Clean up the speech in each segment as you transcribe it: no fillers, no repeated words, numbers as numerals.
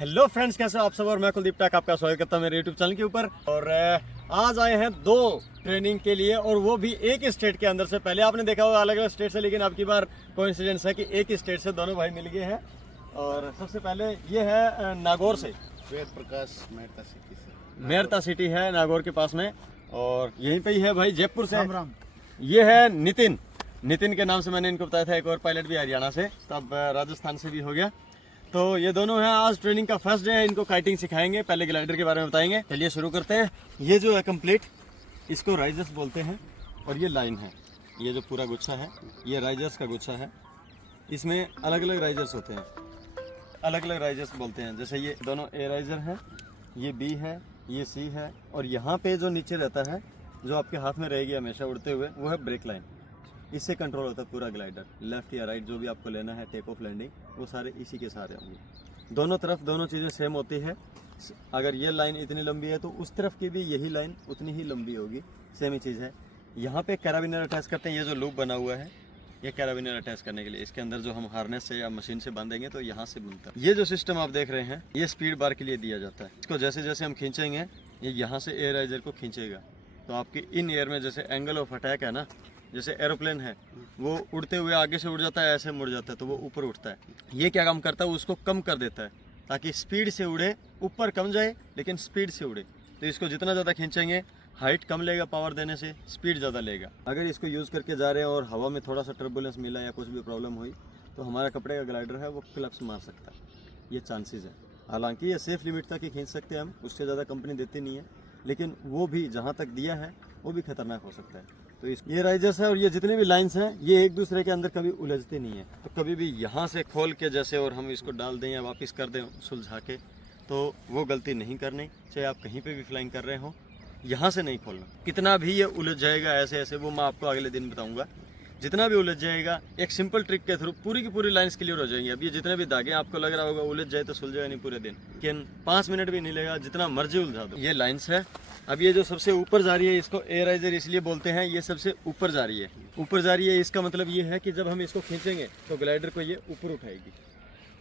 Hello friends, कैसे हो आप सब। और मैं कुलदीप टाक आपका स्वागत करता हूं मेरे यूट्यूब चैनल के ऊपर। और आज आए हैं दो ट्रेनिंग के लिए, और वो भी एक ही स्टेट के अंदर से। पहले आपने देखा होगा अलग अलग स्टेट से, लेकिन अब की बार कोइंसिडेंस है कि एक ही स्टेट से दोनों भाई मिल गए हैं। और सबसे पहले ये है नागौर से, वेद प्रकाश मेहता सिटी से। मेहता सिटी है नागौर के पास में। और यहीं पे ही है भाई जयपुर से। राम राम। ये है नितिन। नितिन के नाम से मैंने इनको बताया था। एक और पायलट भी हरियाणा से, तब राजस्थान से भी हो गया। तो ये दोनों हैं। आज ट्रेनिंग का फर्स्ट डे है, इनको काइटिंग सिखाएंगे। पहले ग्लाइडर के बारे में बताएंगे। चलिए शुरू करते हैं। ये जो है कंप्लीट, इसको राइजर्स बोलते हैं। और ये लाइन है, ये जो पूरा गुच्छा है ये राइजर्स का गुच्छा है। इसमें अलग अलग राइजर्स होते हैं, अलग अलग राइजर्स बोलते हैं। जैसे ये दोनों ए राइजर हैं, ये बी है, ये सी है। और यहाँ पे जो नीचे रहता है, जो आपके हाथ में रहेगी हमेशा उड़ते हुए, वो है ब्रेक लाइन। इससे कंट्रोल होता है पूरा ग्लाइडर। लेफ्ट या राइट जो भी आपको लेना है, टेक ऑफ लैंडिंग, वो सारे इसी के सहारे होंगे। दोनों तरफ दोनों चीज़ें सेम होती है। अगर ये लाइन इतनी लंबी है तो उस तरफ की भी यही लाइन उतनी ही लंबी होगी, सेम ही चीज़ है। यहाँ पे कैराबिनर अटैच करते हैं। ये जो लूप बना हुआ है, ये कैराबिनर अटैच करने के लिए। इसके अंदर जो हम हार्नेस से या मशीन से बांधेंगे तो यहाँ से बनता है। ये जो सिस्टम आप देख रहे हैं, ये स्पीड बार के लिए दिया जाता है। इसको जैसे जैसे हम खींचेंगे, ये यहाँ से एयर राइजर को खींचेगा, तो आपकी इन एयर में जैसे एंगल ऑफ अटैक है ना, जैसे एरोप्लेन है वो उड़ते हुए आगे से उड़ जाता है, ऐसे मुड़ जाता है तो वो ऊपर उठता है। ये क्या काम करता है, उसको कम कर देता है ताकि स्पीड से उड़े, ऊपर कम जाए लेकिन स्पीड से उड़े। तो इसको जितना ज़्यादा खींचेंगे, हाइट कम लेगा पावर देने से, स्पीड ज़्यादा लेगा। अगर इसको यूज़ करके जा रहे हैं और हवा में थोड़ा सा टर्बुलेंस मिला या कुछ भी प्रॉब्लम हुई, तो हमारा कपड़े का ग्लाइडर है वो क्लप्स मार सकता है। ये चांसेस है। हालांकि ये सेफ लिमिट तक ही खींच सकते हैं हम, उससे ज़्यादा कंपनी देती नहीं है, लेकिन वो भी जहाँ तक दिया है वो भी खतरनाक हो सकता है। तो ये राइजर्स है, और ये जितनी भी लाइंस हैं ये एक दूसरे के अंदर कभी उलझती नहीं है। तो कभी भी यहाँ से खोल के जैसे और हम इसको डाल दें या वापस कर दें सुलझा के, तो वो गलती नहीं करनी। चाहे आप कहीं पे भी फ्लाइंग कर रहे हो, यहाँ से नहीं खोलना। कितना भी ये उलझ जाएगा ऐसे ऐसे, वो मैं आपको अगले दिन बताऊंगा। जितना भी उलझ जाएगा, एक सिंपल ट्रिक के थ्रू पूरी की पूरी लाइंस क्लियर हो जाएंगी। अब ये जितने भी धागे आपको लग रहा होगा उलझ जाए तो सुलझेगा नहीं पूरे दिन, लेकिन 5 मिनट भी नहीं लगेगा, जितना मर्जी उलझा दो। ये लाइंस है। अब ये जो सबसे ऊपर जा रही है, इसको एयर राइजर इसलिए बोलते हैं। ये सबसे ऊपर जा रही है, ऊपर जा रही है। इसका मतलब ये है कि जब हम इसको खींचेंगे तो ग्लाइडर को ये ऊपर उठाएगी।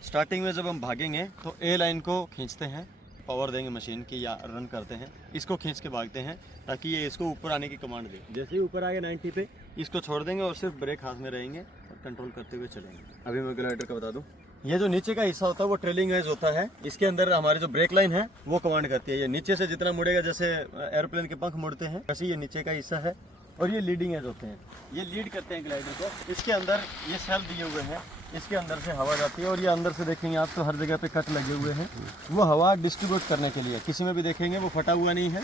स्टार्टिंग में जब हम भागेंगे तो ए लाइन को खींचते हैं, पावर देंगे मशीन की या रन करते हैं, इसको खींच के भागते हैं ताकि ये इसको ऊपर आने की कमांड दे। जैसे ही ऊपर आ गए 90 पे, इसको छोड़ देंगे और सिर्फ ब्रेक हाथ में रहेंगे और कंट्रोल करते हुए चलेंगे। अभी मैं ग्लाइडर का बता दूं, ये जो नीचे का हिस्सा होता है वो ट्रेलिंग एज होता है। इसके अंदर हमारी जो ब्रेक लाइन है वो कमांड करती है। ये नीचे से जितना मुड़ेगा, जैसे एरोप्लेन के पंख मुड़ते हैं, वैसे ये नीचे का हिस्सा है। और ये लीडिंग एज होते हैं, ये लीड करते हैं ग्लाइडर को। इसके अंदर ये सेल दिए हुए हैं, इसके अंदर से हवा जाती है। और ये अंदर से देखेंगे आप तो हर जगह पे कट लगे हुए हैं, वो हवा डिस्ट्रीब्यूट करने के लिए। किसी में भी देखेंगे वो फटा हुआ नहीं है,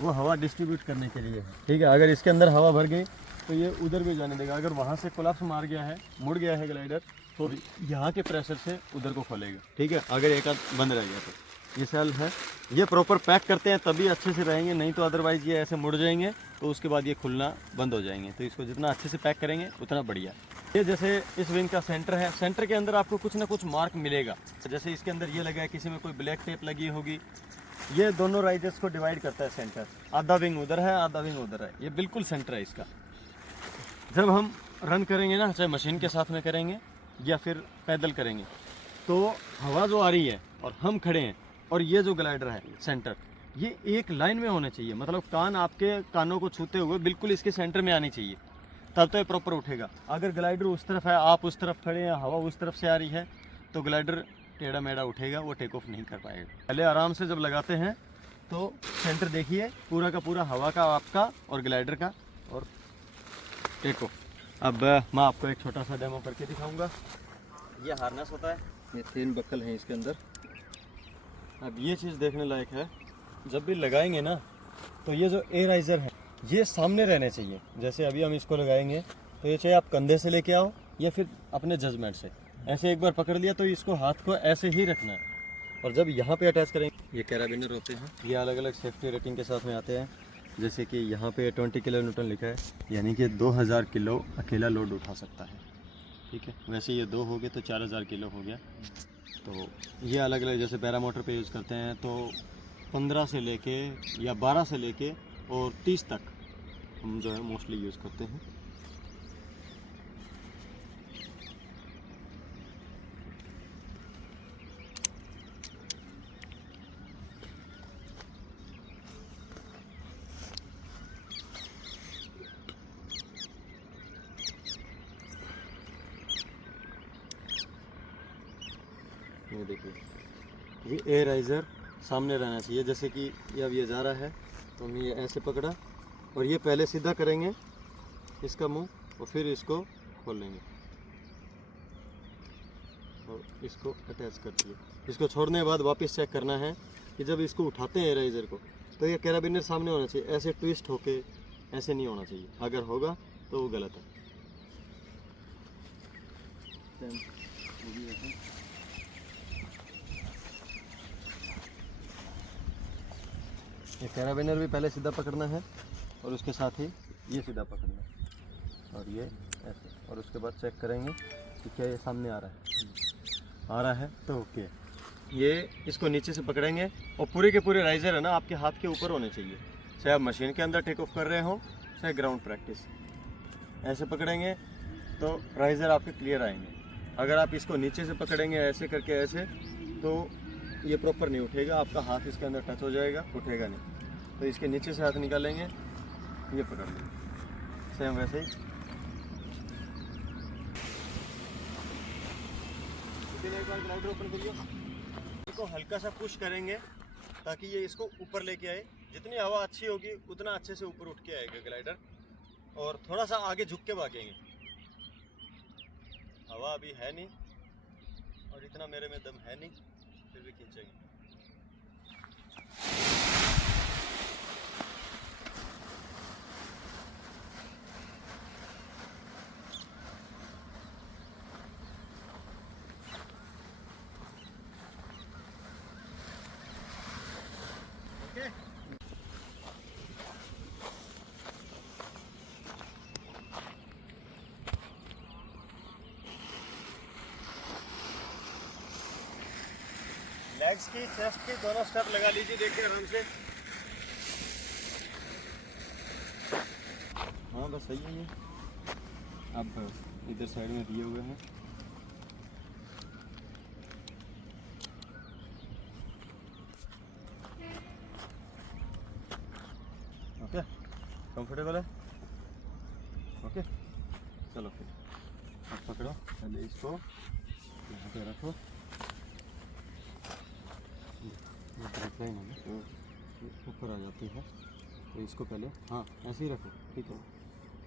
वो हवा डिस्ट्रीब्यूट करने के लिए है। ठीक है, अगर इसके अंदर हवा भर गई तो ये उधर भी जाने देगा। अगर वहाँ से कोलैप्स मार गया है, मुड़ गया है ग्लाइडर, तो यहाँ के प्रेशर से उधर को खोलेगा। ठीक है, अगर एक आध बंद रह गया तो। ये सेल है, ये प्रॉपर पैक करते हैं तभी अच्छे से रहेंगे, नहीं तो अदरवाइज ये ऐसे मुड़ जाएंगे तो उसके बाद ये खुलना बंद हो जाएंगे। तो इसको जितना अच्छे से पैक करेंगे उतना बढ़िया। ये जैसे इस विंग का सेंटर है, सेंटर के अंदर आपको कुछ ना कुछ मार्क मिलेगा। जैसे इसके अंदर ये लगा है, किसी में कोई ब्लैक टेप लगी होगी। ये दोनों राइजर्स को डिवाइड करता है सेंटर। आधा विंग उधर है, आधा विंग उधर है। ये बिल्कुल सेंटर है इसका। जब हम रन करेंगे ना, चाहे मशीन के साथ में करेंगे या फिर पैदल करेंगे, तो हवा जो आ रही है और हम खड़े हैं, और ये जो ग्लाइडर है सेंटर, ये एक लाइन में होना चाहिए। मतलब कान आपके कानों को छूते हुए बिल्कुल इसके सेंटर में आनी चाहिए, तब तो ये प्रॉपर उठेगा। अगर ग्लाइडर उस तरफ है, आप उस तरफ खड़े हैं, हवा उस तरफ से आ रही है, तो ग्लाइडर टेढ़ा मेढ़ा उठेगा, वो टेक ऑफ नहीं कर पाएगा। पहले आराम से जब लगाते हैं तो सेंटर देखिए, पूरा का पूरा हवा का, आपका और ग्लाइडर का, और टेक ऑफ। अब मैं आपको एक छोटा सा डेमो करके दिखाऊंगा। ये हार्नेस होता है, ये 3 बक्कल हैं इसके अंदर। अब ये चीज़ देखने लायक है, जब भी लगाएंगे ना तो ये जो एयर राइजर है ये सामने रहने चाहिए। जैसे अभी हम इसको लगाएंगे तो ये चाहे आप कंधे से लेके आओ या फिर अपने जजमेंट से, ऐसे एक बार पकड़ लिया तो इसको हाथ को ऐसे ही रखना है। और जब यहाँ पे अटैच करेंगे, ये कैराबिनर होते हैं, ये अलग अलग सेफ्टी रेटिंग के साथ में आते हैं। जैसे कि यहाँ पे 20 किलो न्यूटन लिखा है, यानी कि 2000 किलो अकेला लोड उठा सकता है। ठीक है, वैसे ये 2 हो गए तो 4000 किलो हो गया। तो ये अलग अलग, जैसे पैरामोटर पे यूज़ करते हैं तो 15 से लेके या 12 से लेके और 30 तक हम जो है मोस्टली यूज़ करते हैं। ये देखिए, ये एयर राइजर सामने रहना चाहिए। जैसे कि ये अब ये जा रहा है तो हमने ये ऐसे पकड़ा और ये पहले सीधा करेंगे इसका मुंह और फिर इसको खोल लेंगे और इसको अटैच कर दिए। इसको छोड़ने के बाद वापस चेक करना है कि जब इसको उठाते हैं एराइजर को तो ये कैराबिनर सामने होना चाहिए, ऐसे ट्विस्ट होके ऐसे नहीं होना चाहिए। अगर होगा तो वो गलत है। ये कैराबिनर भी पहले सीधा पकड़ना है और उसके साथ ही ये सीधा पकड़ना है और ये ऐसे, और उसके बाद चेक करेंगे कि क्या ये सामने आ रहा है तो ओके। ये इसको नीचे से पकड़ेंगे और पूरे के पूरे राइजर है ना आपके हाथ के ऊपर होने चाहिए, चाहे आप मशीन के अंदर टेक ऑफ कर रहे हो चाहे ग्राउंड प्रैक्टिस। ऐसे पकड़ेंगे तो राइजर आपके क्लियर आएंगे। अगर आप इसको नीचे से पकड़ेंगे ऐसे करके ऐसे तो ये प्रॉपर नहीं उठेगा, आपका हाथ इसके अंदर टच हो जाएगा, उठेगा नहीं। तो इसके नीचे से हाथ निकालेंगे, ये पकड़ लेंगे सेम वैसे ही। एक बार ग्लाइडर ओपन करिए, इसको हल्का सा पुश करेंगे ताकि ये इसको ऊपर लेके आए। जितनी हवा अच्छी होगी उतना अच्छे से ऊपर उठ के आएगा ग्लाइडर। और थोड़ा सा आगे झुक के भागेंगे, हवा अभी है नहीं और इतना मेरे में दम है नहीं, फिर भी खींचेंगे। ओके, लेग्स की चेस्ट की दोनों स्टेप लगा लीजिए, देखिए आराम से। हाँ बस सही है ये। अब इधर साइड में दिए हुए हैं। ओके, कंफर्टेबल है? ओके, चलो फिर अब पकड़ो, पहले इसको यहाँ पे रखो। ये ब्रेक लाइन है तो ऊपर आ जाती है, तो इसको पहले हाँ ऐसे ही रखो, ठीक है।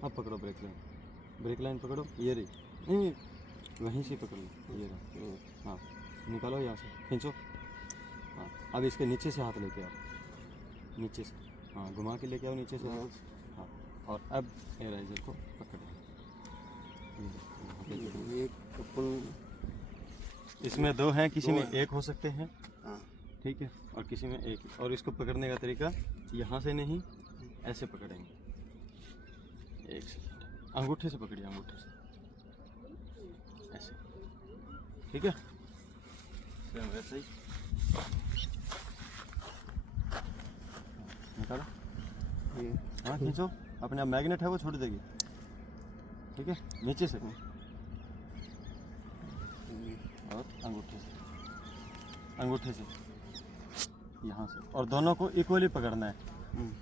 अब पकड़ो ब्रेक लाइन पकड़ो, ये रही, नहीं वहीं से पकड़ लो, ये रहा। हाँ निकालो यहाँ से, खींचो। हाँ अब इसके नीचे से हाथ लेके आओ, नीचे से, हाँ घुमा के लेके आओ नीचे से हाथ। हाँ और अब एराइजर को पकड़ो। इसमें दो हैं, किसी में एक हो सकते हैं, ठीक है, और किसी में एक। और इसको पकड़ने का तरीका यहाँ से नहीं, ऐसे पकड़ेंगे। एक सेकंड, अंगूठे से पकड़िए, अंगूठे से ऐसे, ठीक है, सेम वैसे ही। निकालो ये, हाँ खींचो, अपने आप मैग्नेट है वो छोड़ देगी, ठीक है, नीचे से और अंगूठे से यहाँ से, और दोनों को इक्वली पकड़ना है।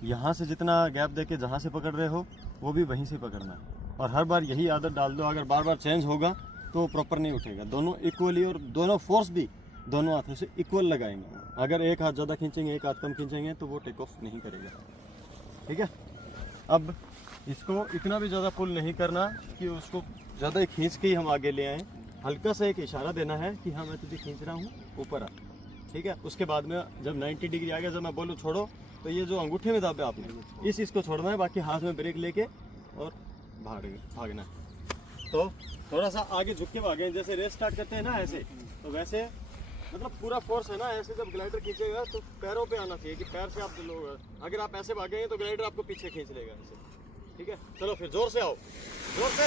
यहाँ से जितना गैप देके जहाँ से पकड़ रहे हो वो भी वहीं से पकड़ना है। और हर बार यही आदत डाल दो, अगर बार बार चेंज होगा तो प्रॉपर नहीं उठेगा। दोनों इक्वली, और दोनों फोर्स भी दोनों हाथों से इक्वल लगाएंगे। अगर एक हाथ ज़्यादा खींचेंगे एक हाथ कम खींचेंगे तो वो टेक ऑफ नहीं करेगा, ठीक है। अब इसको इतना भी ज़्यादा पुल नहीं करना कि उसको ज़्यादा ही खींच के ही हम आगे ले आएँ। हल्का सा एक इशारा देना है कि हाँ मैं तुझे खींच रहा हूँ, ऊपर आ, ठीक है। उसके बाद में जब 90 डिग्री आ गया, जब मैं बोलूँ छोड़ो, तो ये जो अंगूठे में दाबे आपने इसको छोड़ना है, बाकी हाथ में ब्रेक लेके और भागना है। तो थोड़ा सा आगे झुक के भागें, जैसे रेस स्टार्ट करते हैं ना ऐसे, तो वैसे मतलब पूरा फोर्स है ना, ऐसे जब ग्लाइडर खींचेगा तो पैरों पे आना चाहिए कि पैर से आप लोग, अगर आप ऐसे भागेंगे तो ग्लाइडर आपको पीछे खींच लेगा ऐसे, ठीक है। चलो फिर जोर से आओ, जोर से।